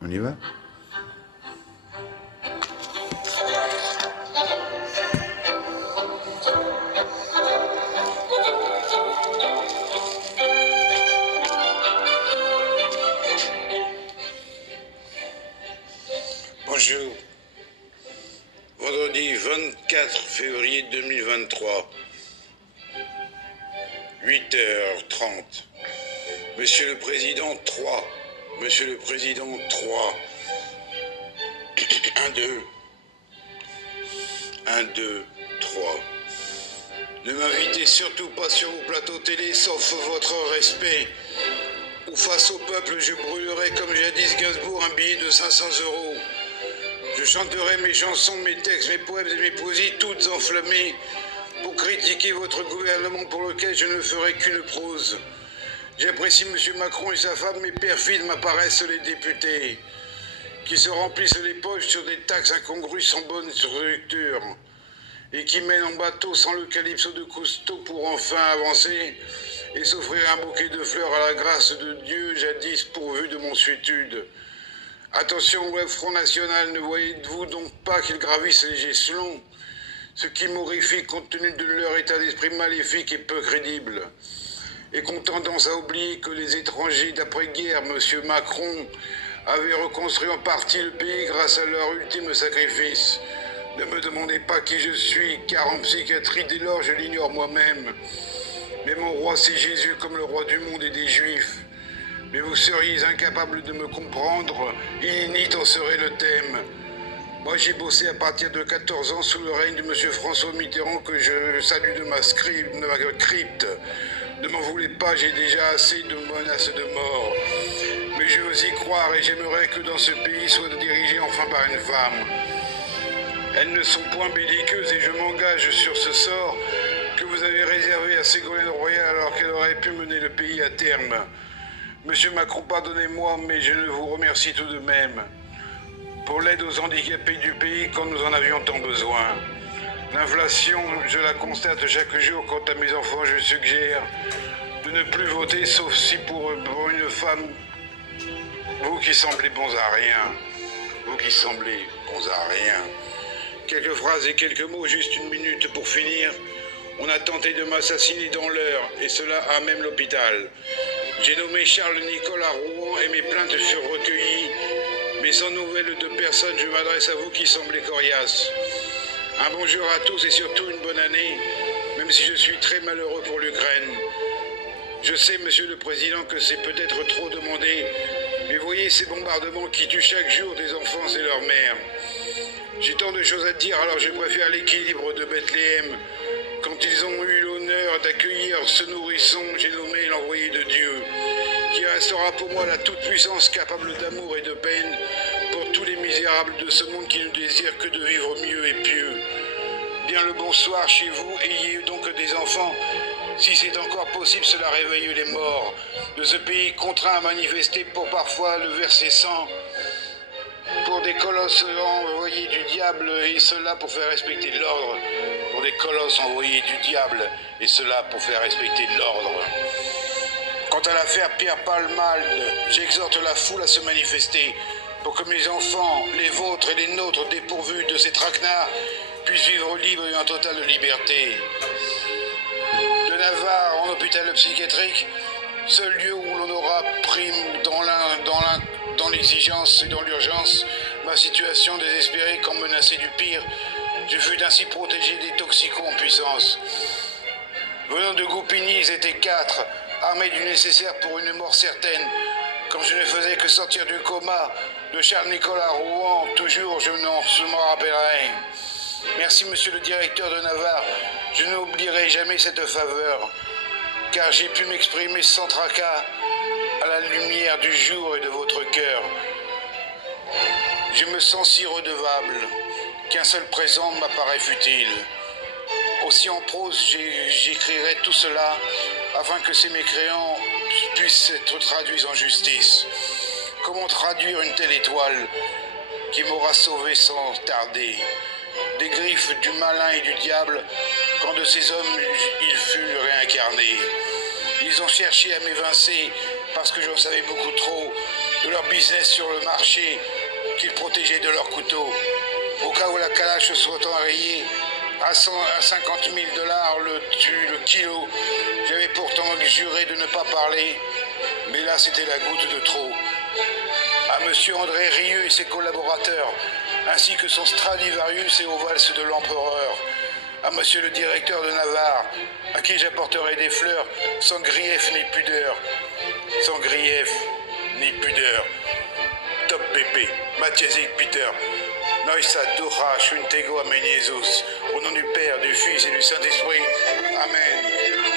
On y va? Bonjour. Vendredi 24 février 2023, 8h30. Monsieur le Président 3. Monsieur le Président 3. 1, 2. 1, 2, 3. Ne m'invitez surtout pas sur vos plateaux télé, sauf votre respect. Ou face au peuple, je brûlerai comme jadis Gainsbourg un billet de 500 €. Je chanterai mes chansons, mes textes, mes poèmes et mes poésies, toutes enflammées, pour critiquer votre gouvernement pour lequel je ne ferai qu'une prose. J'apprécie M. Macron et sa femme, mais perfides m'apparaissent les députés, qui se remplissent les poches sur des taxes incongrues sans bonne structure, et qui mènent en bateau sans le calypso de Cousteau pour enfin avancer et s'offrir un bouquet de fleurs à la grâce de Dieu, jadis pourvu de mansuétude. Attention, ouais, Front National, ne voyez-vous donc pas qu'ils gravissent les échelons, ce qui m'horrifie compte tenu de leur état d'esprit maléfique et peu crédible, et qu'ont tendance à oublier que les étrangers d'après-guerre, M. Macron, avaient reconstruit en partie le pays grâce à leur ultime sacrifice. Ne me demandez pas qui je suis, car en psychiatrie, dès lors, je l'ignore moi-même. Mais mon roi, c'est Jésus comme le roi du monde et des Juifs. Mais vous seriez incapable de me comprendre, init en serait le thème. Moi, j'ai bossé à partir de 14 ans sous le règne de M. François Mitterrand, que je salue de ma crypte. Ne m'en voulez pas, j'ai déjà assez de menaces de mort. Mais je veux y croire et j'aimerais que dans ce pays soit dirigé enfin par une femme. Elles ne sont point belliqueuses et je m'engage sur ce sort que vous avez réservé à Ségolène Royal alors qu'elle aurait pu mener le pays à terme. Monsieur Macron, pardonnez-moi, mais je vous remercie tout de même pour l'aide aux handicapés du pays quand nous en avions tant besoin. L'inflation, je la constate chaque jour. Quant à mes enfants, je suggère de ne plus voter, sauf si pour une femme, vous qui semblez bons à rien, vous qui semblez bons à rien. Quelques phrases et quelques mots, juste une minute pour finir. On a tenté de m'assassiner dans l'heure, et cela à même l'hôpital. J'ai nommé Charles Nicolle à Rouen et mes plaintes furent recueillies. Mais sans nouvelles de personne, je m'adresse à vous qui semblez coriaces. Un bonjour à tous et surtout une bonne année, même si je suis très malheureux pour l'Ukraine. Je sais, Monsieur le Président, que c'est peut-être trop demandé, mais voyez ces bombardements qui tuent chaque jour des enfants et leurs mères. J'ai tant de choses à dire, alors je préfère l'équilibre de Bethléem. Quand ils ont eu l'honneur d'accueillir ce nourrisson, j'ai nommé l'envoyé de Dieu, qui restera pour moi la toute-puissance capable d'amour et de peine pour tous les misérables de ce monde qui ne désirent que de vivre mieux et pieux. Bien le bonsoir chez vous, ayez donc des enfants. Si c'est encore possible, cela réveille les morts de ce pays contraint à manifester pour parfois le verser sang, pour des colosses envoyés du diable, et cela pour faire respecter l'ordre. Pour des colosses envoyés du diable, et cela pour faire respecter l'ordre. Quant à l'affaire Pierre Palmade, j'exhorte la foule à se manifester pour que mes enfants, les vôtres et les nôtres dépourvus de ces traquenards, puissent vivre libres et en totale liberté. De Navarre en hôpital psychiatrique, seul lieu où l'on aura pris dans l'exigence et dans l'urgence ma situation désespérée quand menacée du pire, je fus ainsi protégé des toxicos en puissance. Venant de Goupigny, ils étaient 4, armés du nécessaire pour une mort certaine. Quand je ne faisais que sortir du coma de Charles Nicolle à Rouen, toujours je m'en rappellerai. Merci, monsieur le directeur de Navarre, je n'oublierai jamais cette faveur, car j'ai pu m'exprimer sans tracas à la lumière du jour et de votre cœur. Je me sens si redevable qu'un seul présent m'apparaît futile. Aussi en prose, j'écrirai tout cela afin que ces mécréants puissent être traduits en justice. Comment traduire une telle étoile qui m'aura sauvé sans tarder des griffes du malin et du diable quand de ces hommes il fut réincarné. Ils ont cherché à m'évincer parce que j'en savais beaucoup trop de leur business sur le marché qu'ils protégeaient de leurs couteaux. Au cas où la calache soit enrayée à 50 000 $ le kilo, j'avais pourtant juré de ne pas parler, mais là c'était la goutte de trop. À monsieur André Rieu et ses collaborateurs, ainsi que son Stradivarius et aux valses de l'empereur. À monsieur le directeur de Navarre, à qui j'apporterai des fleurs sans grief ni pudeur. Sans grief ni pudeur. Top Pépé, Mathias et Peter. Noisa Dora Shuntego Amen Jesus. Au nom du Père, du Fils et du Saint-Esprit. Amen.